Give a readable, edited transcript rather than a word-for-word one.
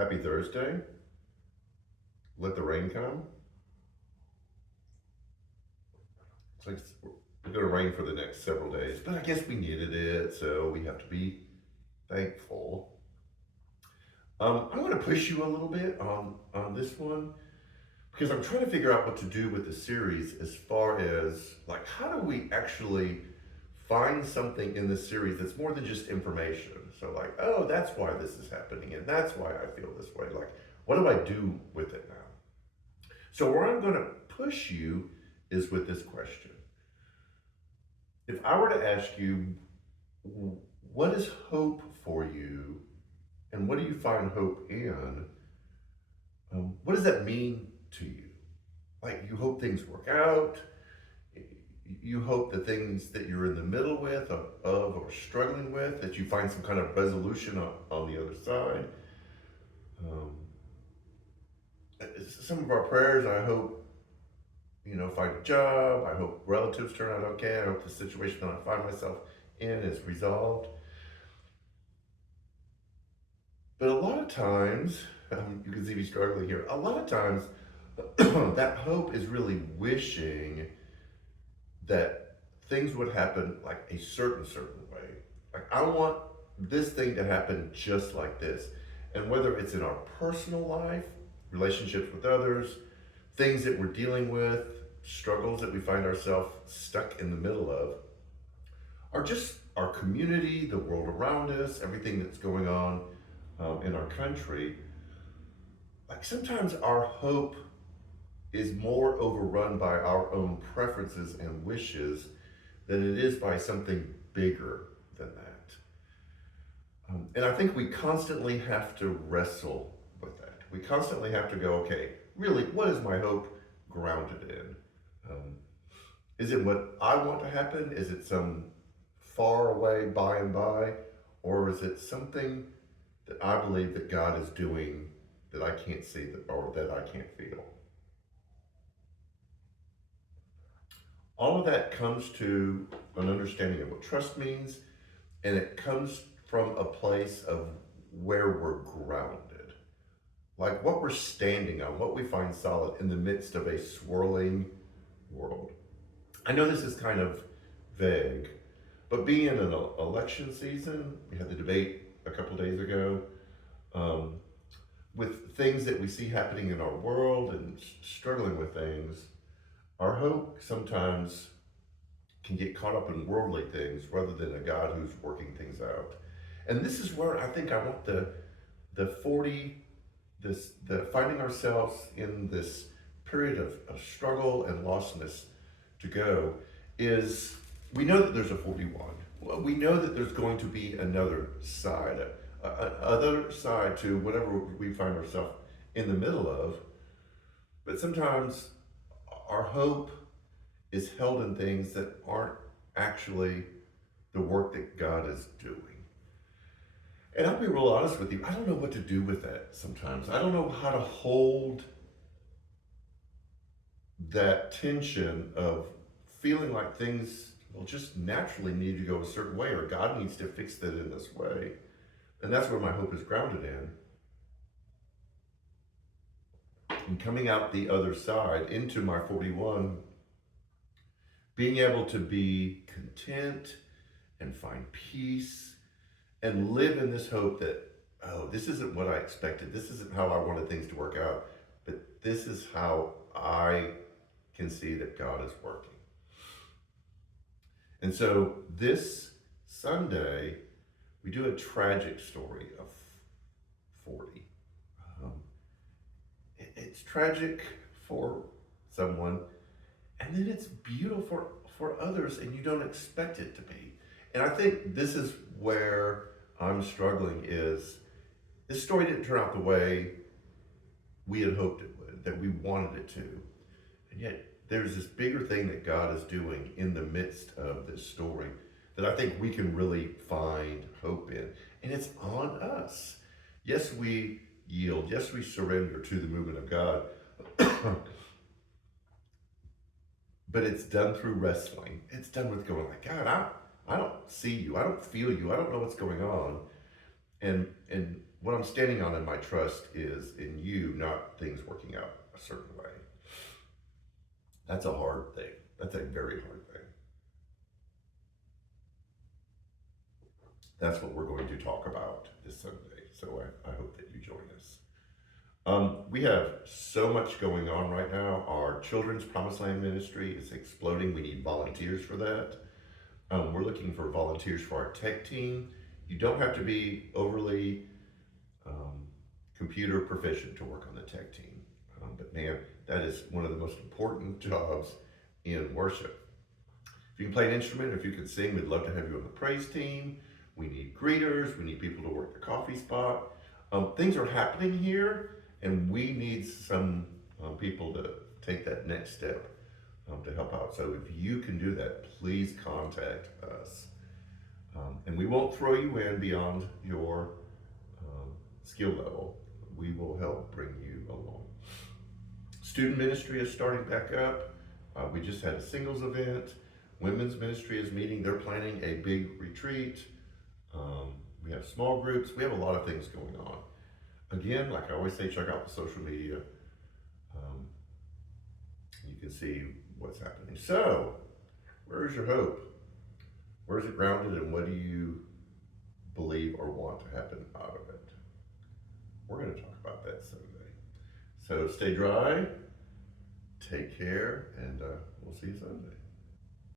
Happy Thursday. Let the rain come. It's like we're going to rain for the next several days, but I guess we needed it, so we have to be thankful. I'm going to push you a little bit on this one because I'm trying to figure out what to do with the series as far as like how do we actually find something in this series that's more than just information. So like, oh, that's why this is happening and that's why I feel this way. Like, what do I do with it now? So where I'm going to push you is with this question. If I were to ask you, what is hope for you and what do you find hope in? What does that mean to you? Like, you hope things work out. You hope the things that you're in the middle with, of or struggling with, that you find some kind of resolution on the other side. Um, some of our prayers, I hope, find a job. I hope relatives turn out okay. I hope the situation that I find myself in is resolved. But a lot of times, you can see me struggling here. A lot of times, that hope is really wishing that things would happen like a certain way. Like, I want this thing to happen just like this. And whether it's in our personal life, relationships with others, things that we're dealing with, struggles that we find ourselves stuck in the middle of, or just our community, the world around us, everything that's going on in our country, like sometimes our hope is more overrun by our own preferences and wishes than it is by something bigger than that. And I think we constantly have to wrestle with that. We constantly have to go, okay, really, what is my hope grounded in? Is it what I want to happen? Is it some far away by and by? Or is it something that I believe that God is doing that I can't see or that I can't feel? All of that comes to an understanding of what trust means, and it comes from a place of where we're grounded, like what we're standing on, what we find solid in the midst of a swirling world. I know this is kind of vague, but being in an election season, we had the debate a couple days ago, um, with things that we see happening in our world and struggling with things, our hope sometimes can get caught up in worldly things rather than a God who's working things out. And this is where I think I want the 40 the finding ourselves in this period of struggle and lostness to go is we know that there's a 41. Well, we know that there's going to be another side, other side to whatever we find ourselves in the middle of. But sometimes our hope is held in things that aren't actually the work that God is doing. And I'll be real honest with you, I don't know what to do with that sometimes. I don't know how to hold that tension of feeling like things will just naturally need to go a certain way or God needs to fix that in this way. And that's where my hope is grounded in. And coming out the other side into my 41, being able to be content and find peace and live in this hope that, oh, this isn't what I expected. This isn't how I wanted things to work out, but this is how I can see that God is working. And so this Sunday, we do a tragic story of 40. Um, it's tragic for someone, and then it's beautiful for others, and you don't expect it to be. And I think this is where I'm struggling is this story didn't turn out the way we had hoped it would, that we wanted it to. And yet there's this bigger thing that God is doing in the midst of this story that I think we can really find hope in. And it's on us. Yes, we yield. Yes, we surrender to the movement of God. But it's done through wrestling. It's done with going like, God, I don't see you. I don't feel you. I don't know what's going on. And what I'm standing on in my trust is in you, not things working out a certain way. That's a hard thing. That's a very hard thing. That's what we're going to talk about this Sunday. So I hope that you join us. We have so much going on right now. Our Children's Promised Land Ministry is exploding. We need volunteers for that. We're looking for volunteers for our tech team. You don't have to be overly computer proficient to work on the tech team. But man, that is one of the most important jobs in worship. If you can play an instrument, or if you can sing, we'd love to have you on the praise team. We need greeters. We need people to work the coffee spot. Things are happening here, and we need some people to take that next step to help out. So if you can do that, please contact us. And we won't throw you in beyond your skill level. We will help bring you along. Student ministry is starting back up. We just had a singles event. Women's ministry is meeting. They're planning a big retreat. We have small groups. We have a lot of things going on. Again, like I always say, check out the social media. You can see what's happening. So, where is your hope? Where is it grounded, and what do you believe or want to happen out of it? We're going to talk about that Sunday. So stay dry, take care, and we'll see you Sunday.